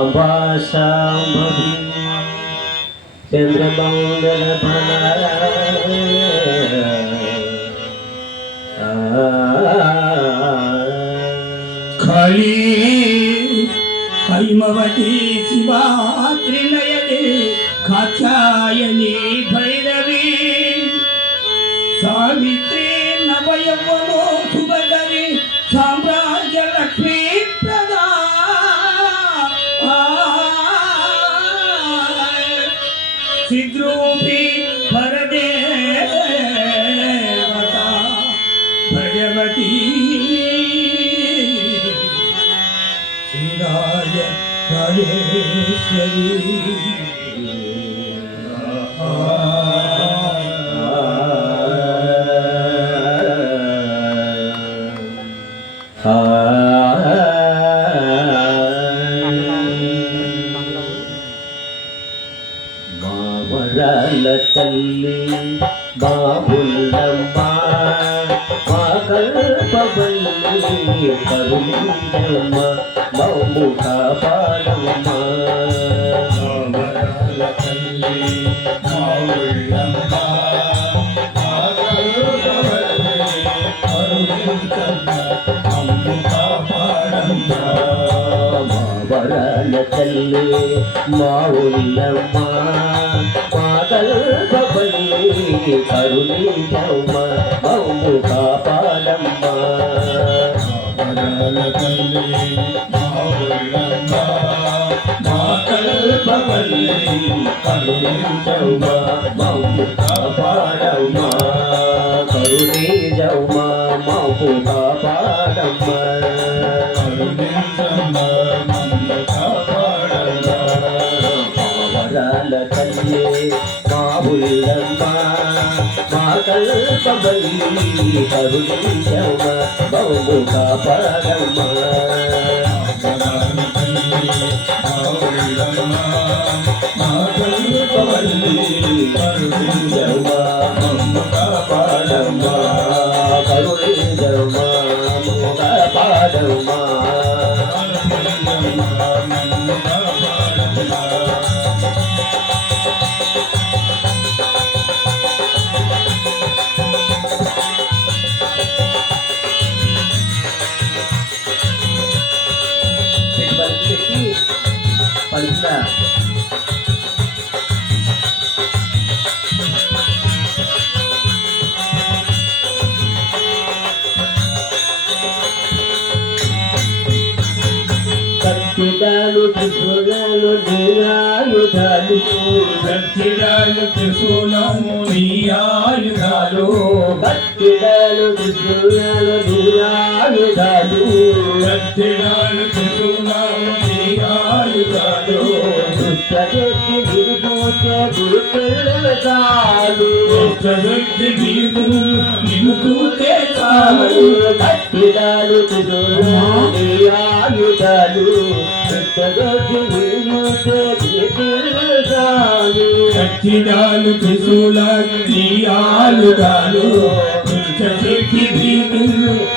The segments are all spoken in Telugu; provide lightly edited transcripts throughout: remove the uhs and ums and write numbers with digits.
अम्बाशाम्भवी चंद्रमंडलधरा खली हैमवती शिवा त्रिनयने कात्यायनी भैरवी सावित्री नवयवनो सुभद्री साम्राज्य लक्ष्मी प्रदा सिद्रूपी परदेवता भगवती श्रीराज राजेश्वरी మావరాల తల్లి బాబుల్లమ్మ మా కల్పవల్లి కరుణమ్మ మమ్ము కాపాడమ్మ. మావరాల తల్లి బాబుల్లమ్మ మా కల్పవల్లి కరుణమ్మ మమ్ము కాపాడమ్మ. మావరాల తల్లి మా ఉల్లమ్మ మా కల్పవల్లి కరుణమ్మ మమ్ము కాపాడమ్మ. మావరాల తల్లి మా ఉల్లమ్మ మా కల్పవల్లి కరుణమ్మ మమ్ము కాపాడమ్మ కరుణించమ్మ మమ్ము కాపాడమ్మ. మావరాల తల్లి మా ఉల్లమ్మ మా కల్పవల్లి కరుణించమ్మ మమ్ము కాపాడమ్మ. మా కల్పవల్లి కరుణమ్మ మమ్ము కాపాడమ్మ. కరుణించమ్మ మమ్ము కాపాడమ్మ. పలుకుతా కత్తిడాలు త్రిశూలాలు నీరాయుధాలు కత్తిడాలు త్రిశూలము నీ ఆయుధాలు కత్తిడాలు త్రిశూలాలు నీరాయుధాలు కత్తిడాలు త్రిశూలము నీ ఆయుధాలు దుష్టశక్తి విరుదూతే గురుపిల్లలు చాలు దుష్టశక్తి విరుదూతే చాలు కత్తిడాలు త్రిశూలాలు నీరాయుధాలు దుష్టశక్తి విరుదూతే గురుపిల్లలు చాలు కత్తిడాలు త్రిశూలము నీ ఆయుధాలు దుష్టశక్తి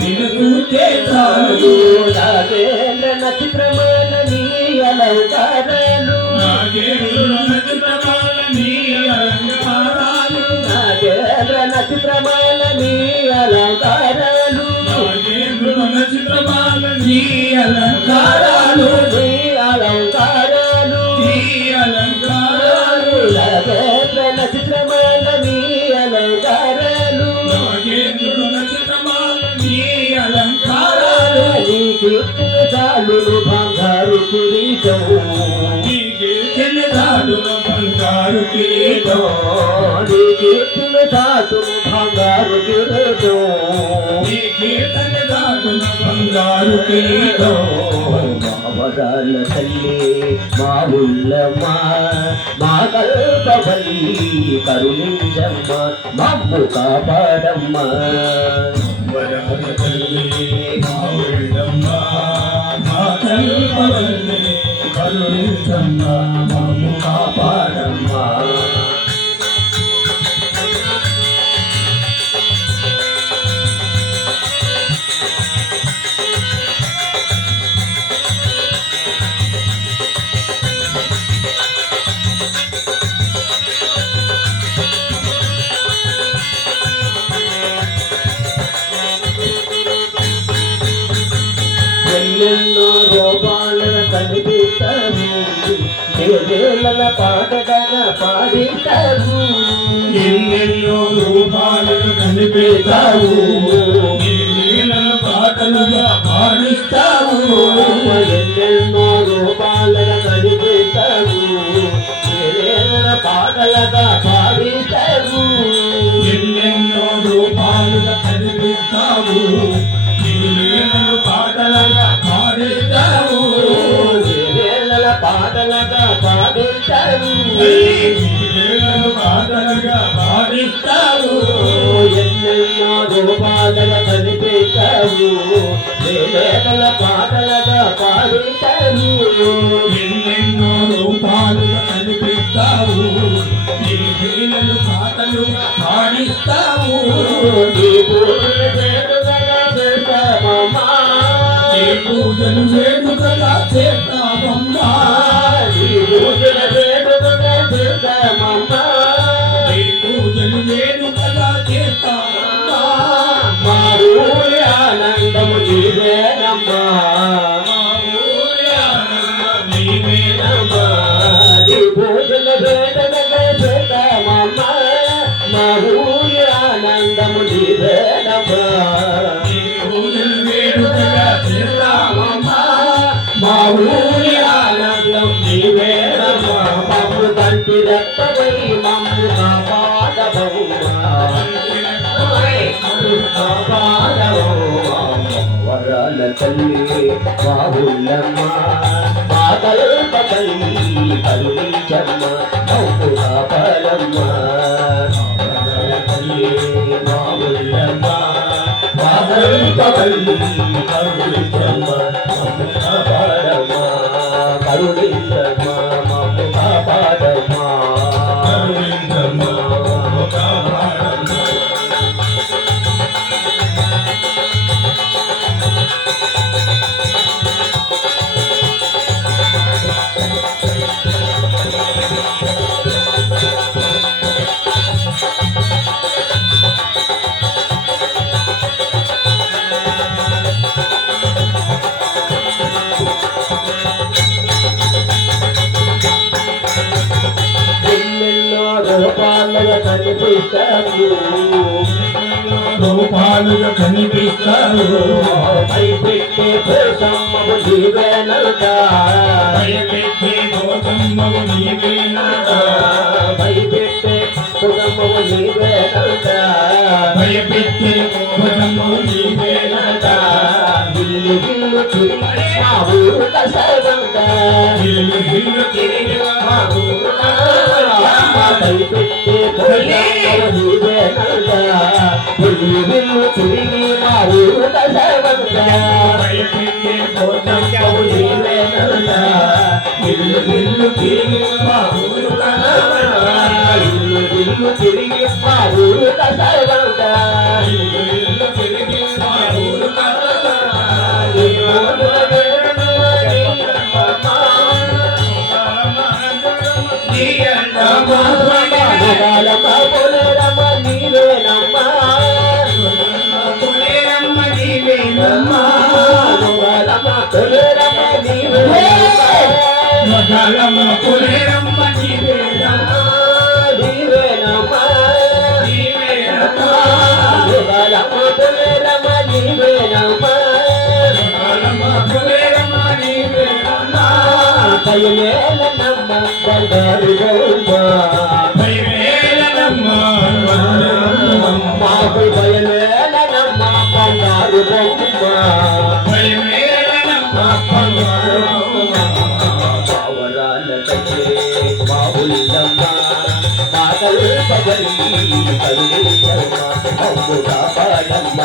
విరుదూతే చాలు నాగేంద్ర నక్షత్రమాల నీ అలంకారాలు నాగేంద్ర నక్షత్రమాల నీ అలంకారాలు నాగేంద్ర నక్షత్రమాల నీ అలంకారాలు నాగేంద్ర నక్షత్రమాల నీ అలంకారాలు నీ అలంకారాలు నీ అలంకారాలు నాగేంద్ర నక్షత్రమాల నీ అలంకారాలు నాగేంద్ర నక్షత్రమాల నీ అలంకారాలు నీ కీర్తన చాలును బంగారు కిరీటము నీ కీర్తన చాలును బంగారు కిరీటం నీ కీర్తన చాటును బంగారు కిరీటం నీ కీర్తన చాలును బంగారు కిరీటం. మావరాల తల్లి మా ఉల్లమ్మ మా కల్పవల్లి కరుణించమ్మ మమ్ము కాపాడమ్మ. మావరాల తల్లి మా ఉల్లమ్మ మా కల్పవల్లి కరుణించమ్మ మమ్ము కాపాడమ్మ. ఎన్నెన్నో రూపాల కనిపిస్తావు నేల పాటగా పాడిస్తావు ఎన్నెన్నో రూపాలను కనిపిస్తావు నీళ్ళను పాటలుగా పాడిస్తావు ఎన్నెన్నో రూపాలను కనిపిస్తావు నేల పాటలుగా పాడిస్తావు ఎన్నెన్నో రూపాలుగా కనిపిస్తావు నీళ్ళను పాటలుగా పాడిస్తావు పాటలుగా పాడిస్తావు నీళ్ళను పాటలుగా పాడిస్తావు ఎన్నెన్నో రూపాలుగా కనిపిస్తావు నేల పాటలుగా పాడిస్తావు ఎన్నెన్నో రూపాలుగా కనిపిస్తావు నీళ్ళను పాటలుగా పాడిస్తావు నీ పూజలు వేడుకగా చేస్తామమ్మా నీ పూజలు వేడుకగా చేస్తామమ్మా నీ పూజలు వేడుకగా చేస్తామమ్మా నీ పూజలు వేడుకగా చేస్తామమ్మా మా ఊరి ఆనందము నీవేనమ్మా మా ఊరి ఆనందం నీవేనమ్మా నీ పూజలు వేడుకగా చేస్తామమ్మా మా ఊరి ఆనందము నీవేనమ్మా నీ పూజలు వేడుకగా చేస్తామమ్మా మా ఊరి ఆనందం నీవేనమ్మా మమ్ము కంటి రక్తమై మమ్ము కాపాడబౌమా వరాల తల్లి మా ఊళ్ళమ్మ మా కల్ప తల్లి కరుణించమ్మ మమ్ము కాపాడమ్మ తల్లి మా ఊళ్ళమ్మ మా కల్ప తల్లి కరుణించమ్మ మమ్ము కాపాడమ్మ కరుణించమ్మ మమ్ము కాపాడమ్మ కరుణించమ్మా కాపాడమ్మా ఎన్నెన్నో రూపాలుగా కనిపిస్తావు రూపాలుగా కనిపిస్తావు భయపెట్టే పోసమ్మము నీవేనంట భయపెట్టే గోతమ్మవు నీవేనంట భయపెట్టే పోసమ్మము నీవేనంట భయపెట్టే గోతమ్మవు నీవేనంట ఇల్లు ఇల్లు తిరిగి మా ఊరు కసవంట ఇల్లు ఇల్లు తిరిగి మా ఊరు భయపెట్టే పోసమ్మము నీవేనంట ఇల్లు ఇల్లు తిరిగి మా ఊరు కసవంట భయపెట్టే గోతమ్మవు నీవేనంట ఇల్లు ఇల్లు తిరిగి మా ఊరు ఇల్లు ఇల్లు తిరిగి మా ఊరు కసవంట ఇల్లు ఇల్లు తిరిగి మా ఊరు మగలమ్మ పులేరమ్మ నీవేనమ్మా నీవేనమ్మా మగలమ్మ పులేరమ్మ నీవేనమ్మా భయమేలనమ్మ బంగారు బొమ్మ భయమేలనమ్మ మాకు భయమేలనమ్మ బంగారు బొమ్మ భయమేలనమ్మ బంగారు పావరాల తల్లి మా ఉల్లమ్మ మా కల్పవల్లి కరుణించమ్మ మమ్ము కాపాడమ్మ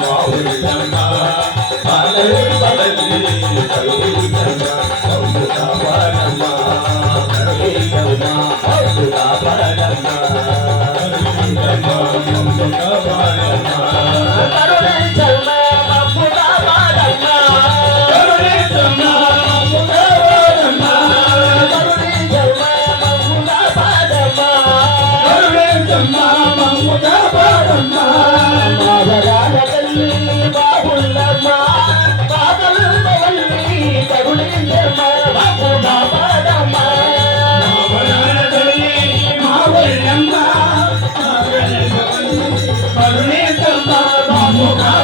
మా ఉల్లమ్మ మా కల్పవల్లి కరుణించమ్మ మమ్ము కాపాడమ్మ ముఖాలు